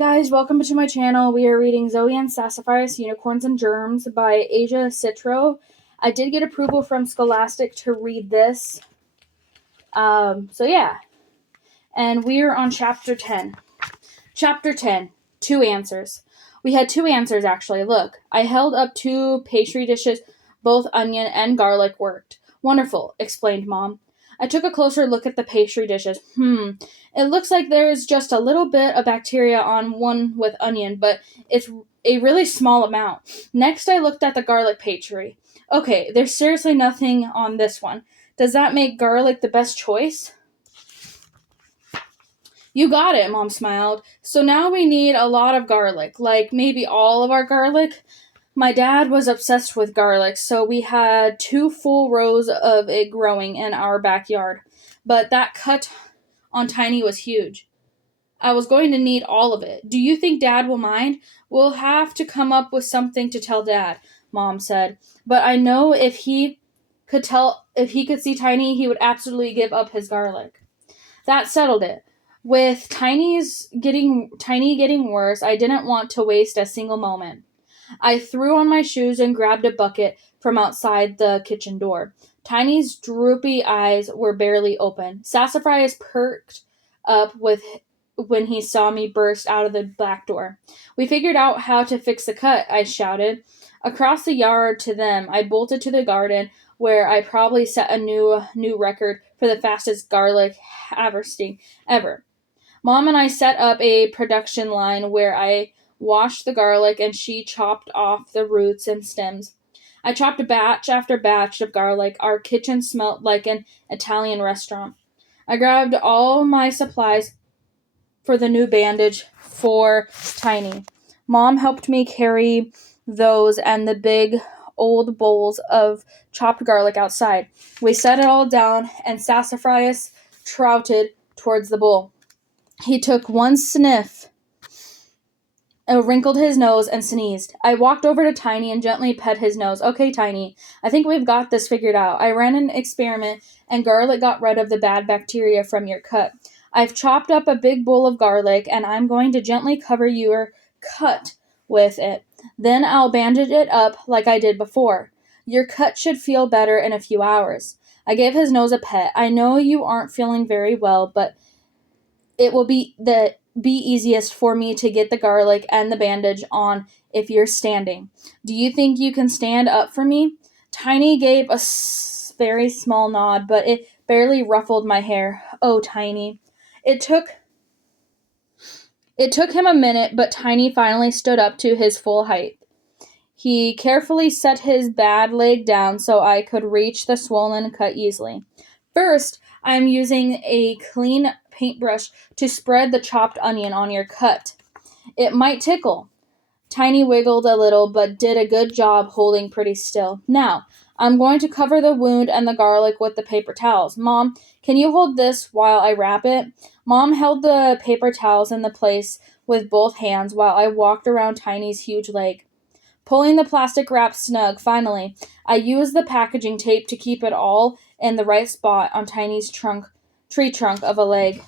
Guys, welcome to my channel. We are reading Zoe and Sassafras, Unicorns and Germs by Asia Citro. I did get approval from Scholastic to read this. Yeah. And we're on Chapter 10. Chapter 10, Two Answers. We had two answers, actually. Look, I held up two pastry dishes. Both onion and garlic worked. Wonderful, explained Mom. I took a closer look at the pastry dishes. It looks like there's just a little bit of bacteria on one with onion, but it's a really small amount. Next, I looked at the garlic pastry. Okay, there's seriously nothing on this one. Does that make garlic the best choice? You got it, Mom smiled. So now we need a lot of garlic, like maybe all of our garlic. My dad was obsessed with garlic, so we had 2 full rows of it growing in our backyard. But that cut on Tiny was huge. I was going to need all of it. Do you think Dad will mind? We'll have to come up with something to tell Dad, Mom said. But I know if he could see Tiny, he would absolutely give up his garlic. That settled it. With Tiny getting worse, I didn't want to waste a single moment. I threw on my shoes and grabbed a bucket from outside the kitchen door. Tiny's droopy eyes were barely open. Sassafras perked up when he saw me burst out of the back door. We figured out how to fix the cut, I shouted. Across the yard to them, I bolted to the garden, where I probably set a new record for the fastest garlic harvesting ever. Mom and I set up a production line where I washed the garlic and she chopped off the roots and stems. I chopped batch after batch of garlic. Our kitchen smelt like an Italian restaurant. I grabbed all my supplies for the new bandage for Tiny. Mom helped me carry those and the big old bowls of chopped garlic outside. We set it all down and Sassafras trotted towards the bowl. He took one sniff, wrinkled his nose, and sneezed. I walked over to Tiny and gently pet his nose. Okay, Tiny, I think we've got this figured out. I ran an experiment, and garlic got rid of the bad bacteria from your cut. I've chopped up a big bowl of garlic, and I'm going to gently cover your cut with it. Then I'll bandage it up like I did before. Your cut should feel better in a few hours. I gave his nose a pet. I know you aren't feeling very well, but it will be easiest for me to get the garlic and the bandage on if you're standing. Do you think you can stand up for me? Tiny gave a very small nod, but it barely ruffled my hair. Oh, Tiny. It took him a minute, but Tiny finally stood up to his full height. He carefully set his bad leg down so I could reach the swollen cut easily. First, I'm using a clean paintbrush to spread the chopped onion on your cut. It might tickle. Tiny wiggled a little, but did a good job holding pretty still. Now, I'm going to cover the wound and the garlic with the paper towels. Mom, can you hold this while I wrap it? Mom held the paper towels in the place with both hands while I walked around Tiny's huge leg. Pulling the plastic wrap snug, finally, I used the packaging tape to keep it all in the right spot on Tiny's tree trunk of a leg.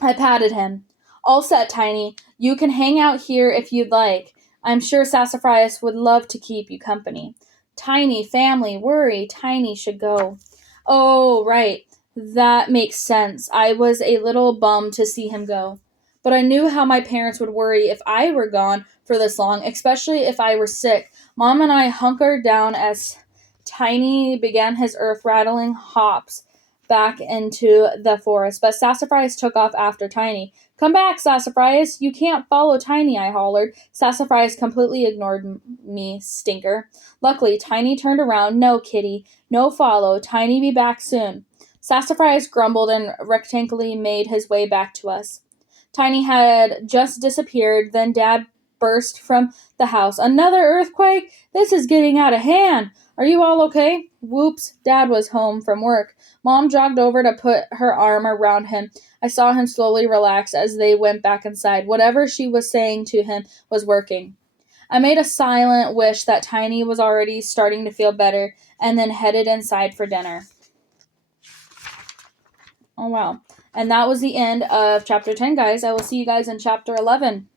I patted him. All set, Tiny. You can hang out here if you'd like. I'm sure Sassafras would love to keep you company. Tiny, family, worry. Tiny should go. Oh, right. That makes sense. I was a little bummed to see him go. But I knew how my parents would worry if I were gone for this long, especially if I were sick. Mom and I hunkered down as Tiny began his earth-rattling hops back into the forest, but Sassafras took off after Tiny. Come back, Sassafras! You can't follow Tiny, I hollered. Sassafras completely ignored me, stinker. Luckily, Tiny turned around. No, kitty. No follow. Tiny be back soon. Sassafras grumbled and rectangularly made his way back to us. Tiny had just disappeared, then Dad burst from the house. Another earthquake? This is getting out of hand. Are you all okay? Whoops, Dad was home from work. Mom jogged over to put her arm around him. I saw him slowly relax as they went back inside. Whatever she was saying to him was working. I made a silent wish that Tiny was already starting to feel better, and then headed inside for dinner. Oh, wow. And that was the end of chapter 10, guys. I will see you guys in chapter 11.